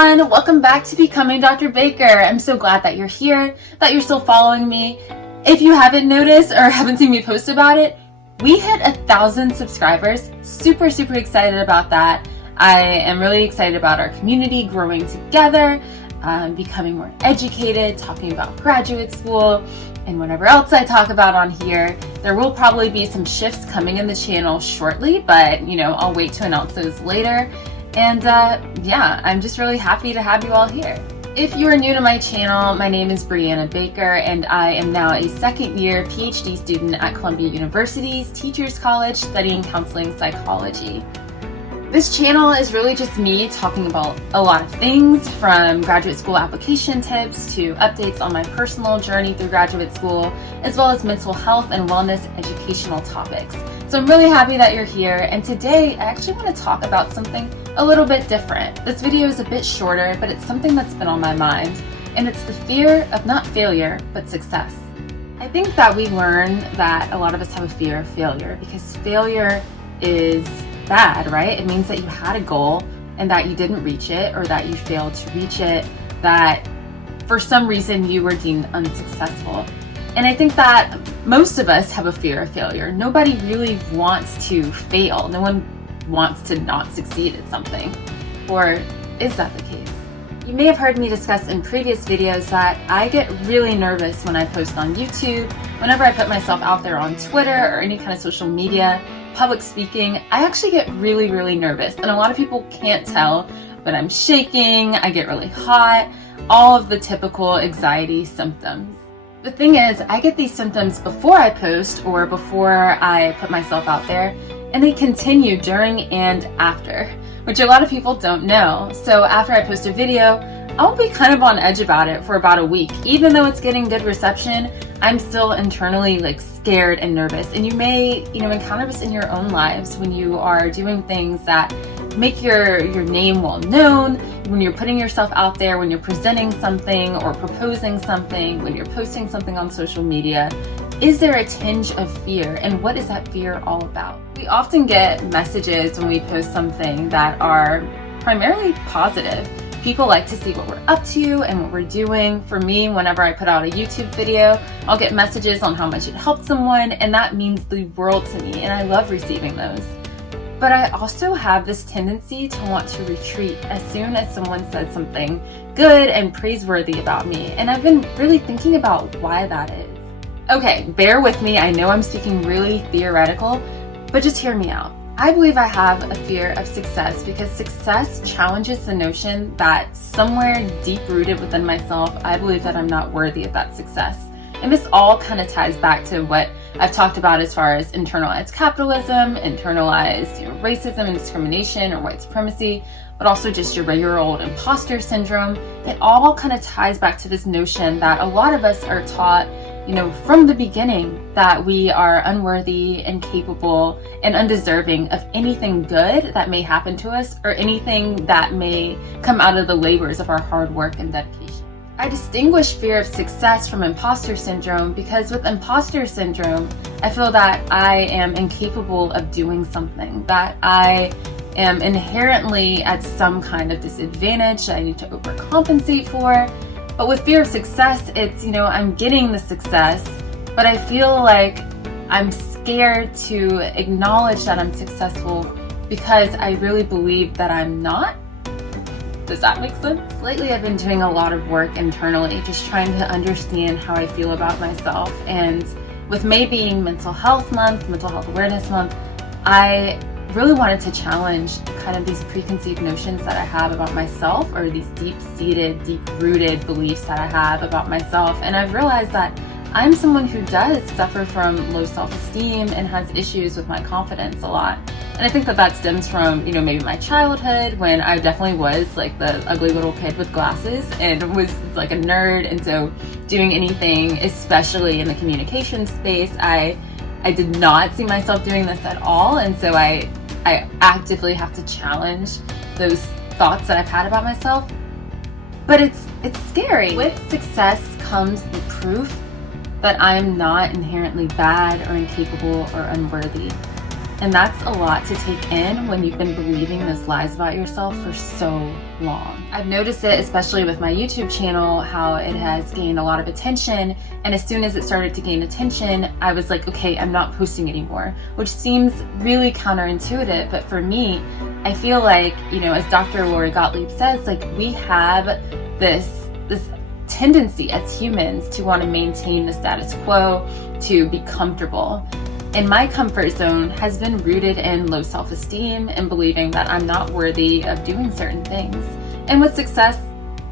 everyone, welcome back to Becoming Dr. Baker. I'm so glad that you're here, that you're still following me. If you haven't noticed or haven't seen me post about it, we hit 1,000 subscribers. Super excited about that. I am really excited about our community growing together, becoming more educated, talking about graduate school, and whatever else I talk about on here. There will probably be some shifts coming in the channel shortly, but I'll wait to announce those later. And yeah, I'm just really happy to have you all here. If you are new to my channel, my name is Marianne Baker, and I am now a second-year PhD student at Columbia University's Teachers College studying counseling psychology. This channel is really just me talking about a lot of things, from graduate school application tips to updates on my personal journey through graduate school, as well as mental health and wellness educational topics. So I'm really happy that you're here, and today I actually want to talk about something a little bit different. This video is a bit shorter, but it's something that's been on my mind, and it's the fear of not failure, but success. I think that we learn that a lot of us have a fear of failure because failure is bad, right? It means that you had a goal and that you didn't reach it, or that you failed to reach it, that for some reason you were deemed unsuccessful. And I think that most of us have a fear of failure. Nobody really wants to fail. No one wants to not succeed at something. Or is that the case? You may have heard me discuss in previous videos that I get really nervous when I post on YouTube, whenever I put myself out there on Twitter or any kind of social media. Public speaking, I actually get really nervous, and a lot of people can't tell, but I'm shaking, I get really hot, all of the typical anxiety symptoms. The thing is, I get these symptoms before I post or before I put myself out there, and they continue during and after, which a lot of people don't know. So after I post a video, I'll be kind of on edge about it for about a week. Even though it's getting good reception, I'm still internally scared and nervous. And you may, encounter this in your own lives when you are doing things that make your name well known, when you're putting yourself out there, when you're presenting something or proposing something, when you're posting something on social media. Is there a tinge of fear, and what is that fear all about? We often get messages when we post something that are primarily positive. People like to see what we're up to and what we're doing. For me, whenever I put out a YouTube video, I'll get messages on how much it helped someone, and that means the world to me, and I love receiving those. But I also have this tendency to want to retreat as soon as someone says something good and praiseworthy about me, and I've been really thinking about why that is. Okay, bear with me, I know I'm speaking really theoretical, but just hear me out. I believe I have a fear of success because success challenges the notion that somewhere deep-rooted within myself, I believe that I'm not worthy of that success. And this all kind of ties back to what I've talked about as far as internalized capitalism, internalized racism and discrimination or white supremacy, but also just your regular old imposter syndrome. It all kind of ties back to this notion that a lot of us are taught from the beginning that we are unworthy, incapable, and undeserving of anything good that may happen to us or anything that may come out of the labors of our hard work and dedication. I distinguish fear of success from imposter syndrome because with imposter syndrome, I feel that I am incapable of doing something, that I am inherently at some kind of disadvantage that I need to overcompensate for. But with fear of success, it's, I'm getting the success, but I feel like I'm scared to acknowledge that I'm successful because I really believe that I'm not. Does that make sense? Lately, I've been doing a lot of work internally, just trying to understand how I feel about myself. And with May being Mental Health Month, Mental Health Awareness Month, I really wanted to challenge kind of these preconceived notions that I have about myself, or these deep-seated, deep-rooted beliefs that I have about myself. And I've realized that I'm someone who does suffer from low self-esteem and has issues with my confidence a lot. And I think that stems from, maybe my childhood, when I definitely was the ugly little kid with glasses and was a nerd. And so doing anything, especially in the communication space, I did not see myself doing this at all. And so I actively have to challenge those thoughts that I've had about myself. But it's scary. With success comes the proof that I'm not inherently bad or incapable or unworthy. And that's a lot to take in when you've been believing those lies about yourself for so long. I've noticed it especially with my YouTube channel, how it has gained a lot of attention, and as soon as it started to gain attention, I was like, okay, I'm not posting anymore, which seems really counterintuitive, but for me, I feel like, you know, as Dr. Lori Gottlieb says, like we have this tendency as humans to want to maintain the status quo, to be comfortable. And my comfort zone has been rooted in low self-esteem and believing that I'm not worthy of doing certain things. And with success,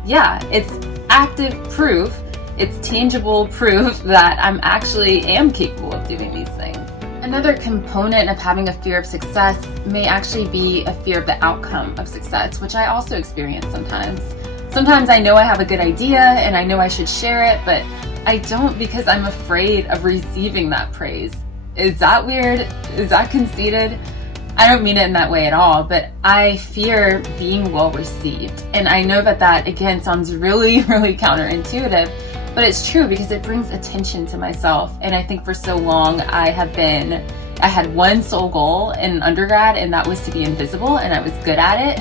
yeah, it's active proof, it's tangible proof that I'm actually am capable of doing these things. Another component of having a fear of success may actually be a fear of the outcome of success, which I also experience sometimes. Sometimes I know I have a good idea and I know I should share it, but I don't because I'm afraid of receiving that praise. Is that weird? Is that conceited? I don't mean it in that way at all, but I fear being well received. And I know that again sounds really, really counterintuitive, but it's true because it brings attention to myself. And I think for so long I had one sole goal in undergrad, and that was to be invisible, and I was good at it.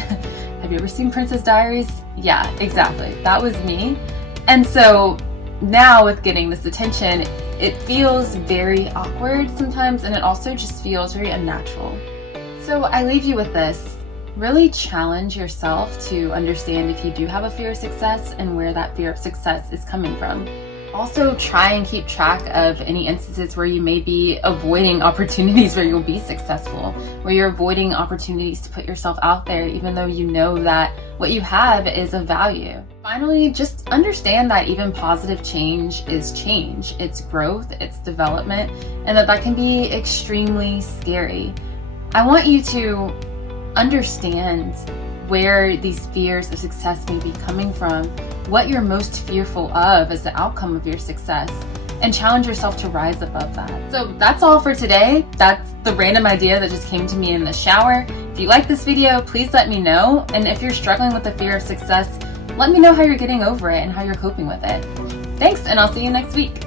Have you ever seen Princess Diaries? Yeah, exactly. That was me. And so now with getting this attention, it feels very awkward sometimes, and it also just feels very unnatural. So I leave you with this. Really challenge yourself to understand if you do have a fear of success and where that fear of success is coming from. Also, try and keep track of any instances where you may be avoiding opportunities where you'll be successful, where you're avoiding opportunities to put yourself out there, even though you know that what you have is of value. Finally, just understand that even positive change is change. It's growth, it's development, and that can be extremely scary. I want you to understand where these fears of success may be coming from, what you're most fearful of as the outcome of your success, and challenge yourself to rise above that. So that's all for today. That's the random idea that just came to me in the shower. If you like this video, please let me know. And if you're struggling with the fear of success, let me know how you're getting over it and how you're coping with it. Thanks, and I'll see you next week.